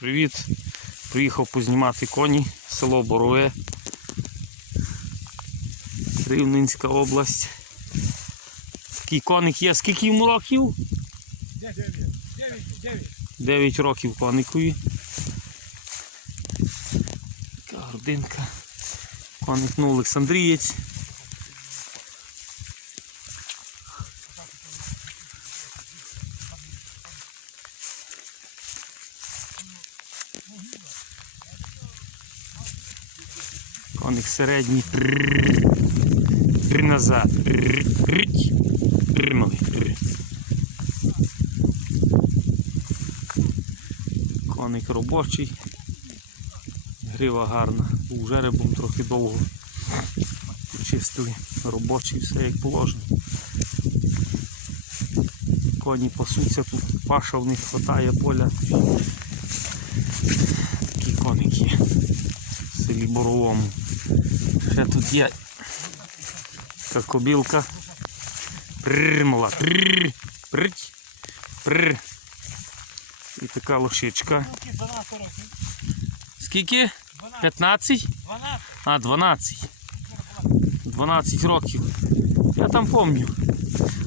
Привіт! Приїхав познімати коні, село Борове, Рівненська область. Такий коник є. Скільки йому років? 9 років коникові. Така гординка. Коник ну, Олександрієць. Коник середній. Прррр. Прррр назад. Ноги. Коник робочий. Грива гарна. Був жеребом трохи довго. Почистили. Робочий, все як положено. Коні пасуться тут, паша в них хватає поля. Такий коник є в селі Боровому. Ще тут є така кобілка. Прррр, мала. Прррр. Прррть. Прррр. І така лошичка. Скільки? 15? 12. А, 12. 12 років. Я там пам'ятаю.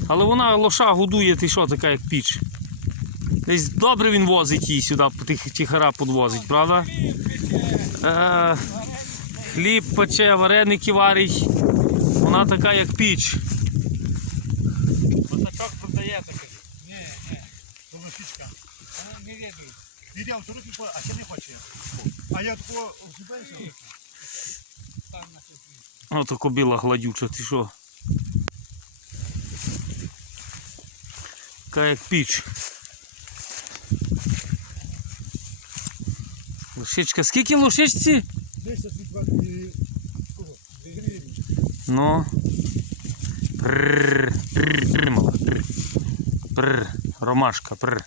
Але вона лоша годує, ти що така як піч. Десь добре він возить її сюди, тих тихара підвозить, правда? Хліб пече, вареники варить. Вона така як піч. Босачок продається, кажу. Ні, ні. Лошичка. Вона не відає. Віддав до руки, а ще не хоче. А я такого на чесні. Ото кобіла гладюча, ти що? Така як піч. Лошичка. Скільки лошичці? Ну. Прррр, ромашка, прррр.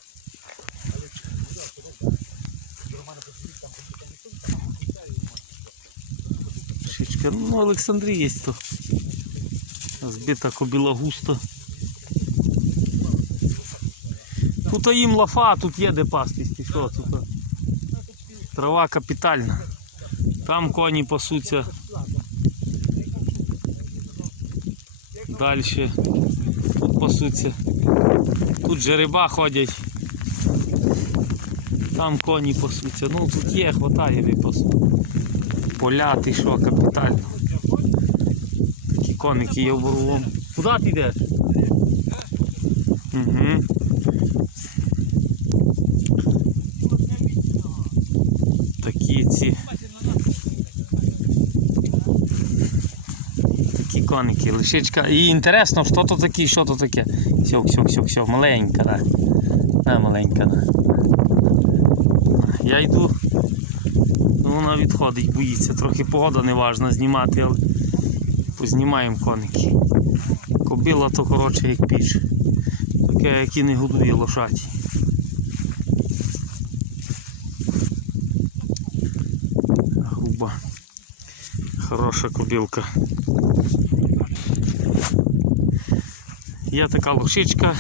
Шичка, ну Олександрі є то. Збита кобіла густа. Тут їм лафа, тут є де пастись, ти що тут? Трава капітальна. Там коні пасуться. Далі тут пасуться. Тут жереба ходять. Там коні пасуться. Ну тут є, хватає випасу. Поля ти що, капітально. Такі коники є в боровому. Куди ти йдеш? Угу. Такі ці. Коники, лишичка. І інтересно, що то таке, що то таке. Все, все, все, все, маленька, да. Да, маленька, да. Я йду. Ну, вона відходить, боїться. Трохи погода не важна знімати, але познімаємо коники. Кобила то коротше як піч. Таке, як і не годує лошаті. Хороша кобілка. Є така лошичка.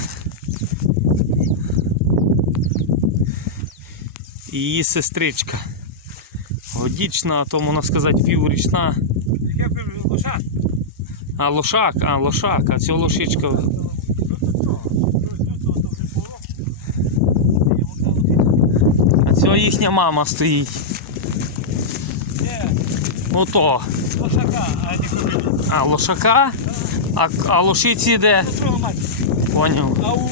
І її сестричка. Годічна, а то можна сказати піврічна. Яке б лоша? А лошак, а лошак, а ця лошичка. А ця їхня мама стоїть. Де? Ото. Лошака, а не кобила. А лошака? А, а лошиці де? До свого мати. Поняв. Ау,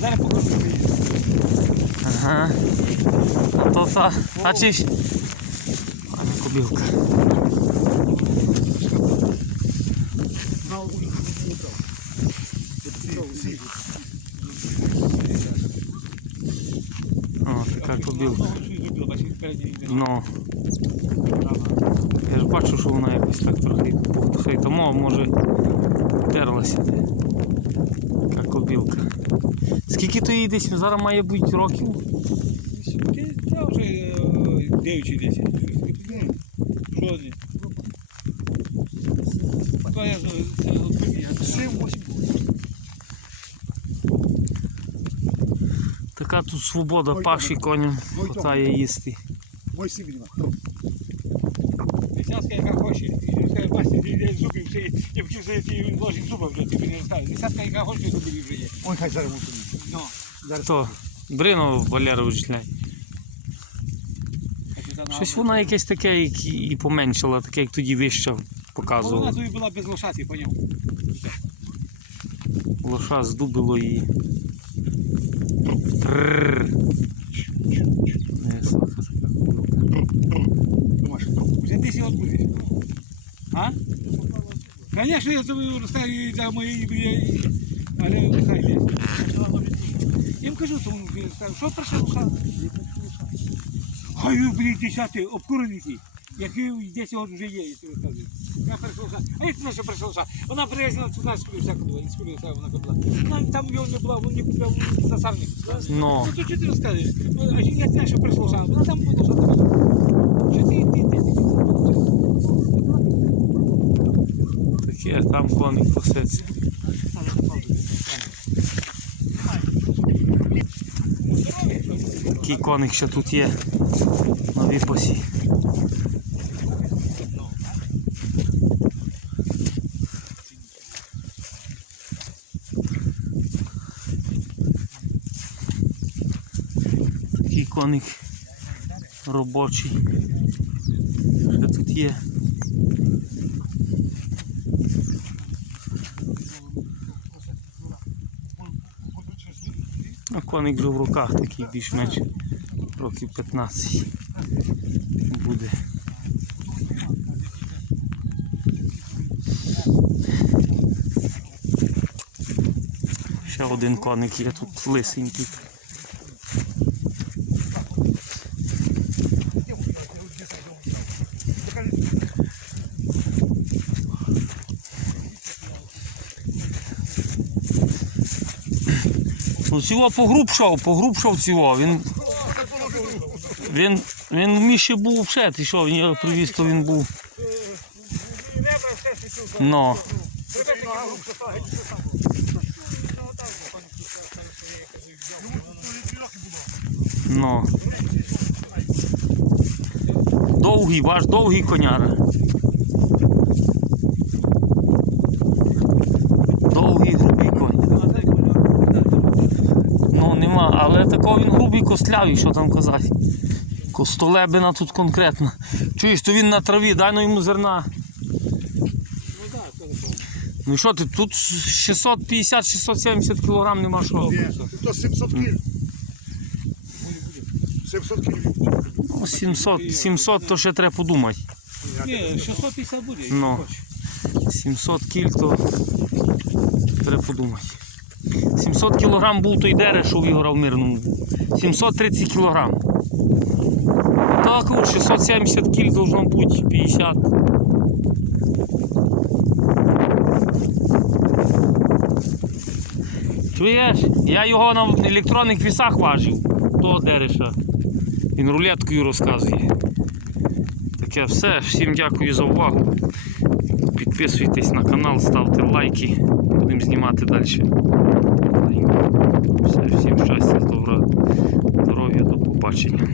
зараз покажу. Ага. А то та. Бачиш? Пане кобілка. О, така кобілка. Ну. Я ж бачу, що вона якось так трохи тому може терлася. Як обілка. Скільки то їй десь зараз має бути років? Я вже 9 чи 10. Що один? 7-8 Така тут свобода, Ой, паші коням хватає їсти. Мой сібільма. Десятка, яка хоче. Зубів вже є. Я хотів зайти, і він зуба вже, тобі не розкаже. Десятка, яка хоче, зубів вже є. Ой, хай зараз мусить. Ну, Зараз. То, Брино Валерович, глянь. Щось вона якесь таке як і і поменшила, таке, як тоді вище Ну, Вона тобі була без лошаті, поняв. Лоша здубило її. Трррр. Невисока така. Думаєш, Вже десь його будеш. Звісно, я розкажу за мої, але нехай йде. Я їм кажу, тому він що перша лоша? Хай ви, блін, десяти, обкуреники. Який десь от вже є, я тобі розказую. Я лоша. А як знаєш, що? Вона привезла туди, з куди була, з куди вона була. Вона там його не була, він не купив засавник. Ну. Ну, то що ти розказуєш? Ну, А як знаєш, що перша лоша? Вона там була лоша така. Що ти, ти, ти, ти, Таке, там коник пасеться. Такий коник ще тут є на випасі. Коник робочий. Ще тут є. А коник вже в руках такий більш-менш років 15 буде. Ще один коник є тут лисенький. Ну цього погрубшав, погрубшав цього. Він, він, він в Міші був ще, ти що, він його привіз, то він був. Ну. Ну. Довгий, ваш довгий коняра. Довгий грубий конь. Ну але такого він грубий костлявий, що там казати. Костолебина тут конкретно. Чуєш, то він на траві, дай ну йому зерна. Ну що ти, тут 650-670 кг нема що. То 700 кіль. 700 кіль. Ну, 700, 700 то ще треба подумати. Ні, 650 буде. Ну. якщо хочеш. 700 кіль, то треба подумати. 700 кг був той у Ігора в Мирному. 730 кг. Так, 670 кіль должно бути 50. Чуєш? Я його на електронних вісах важив, того дереша. Він рулеткою розказує. Таке все. Всім дякую за увагу. Підписуйтесь на канал, ставте лайки. Будемо знімати далі. Все, всім щастя, добра, здоров'я, до побачення.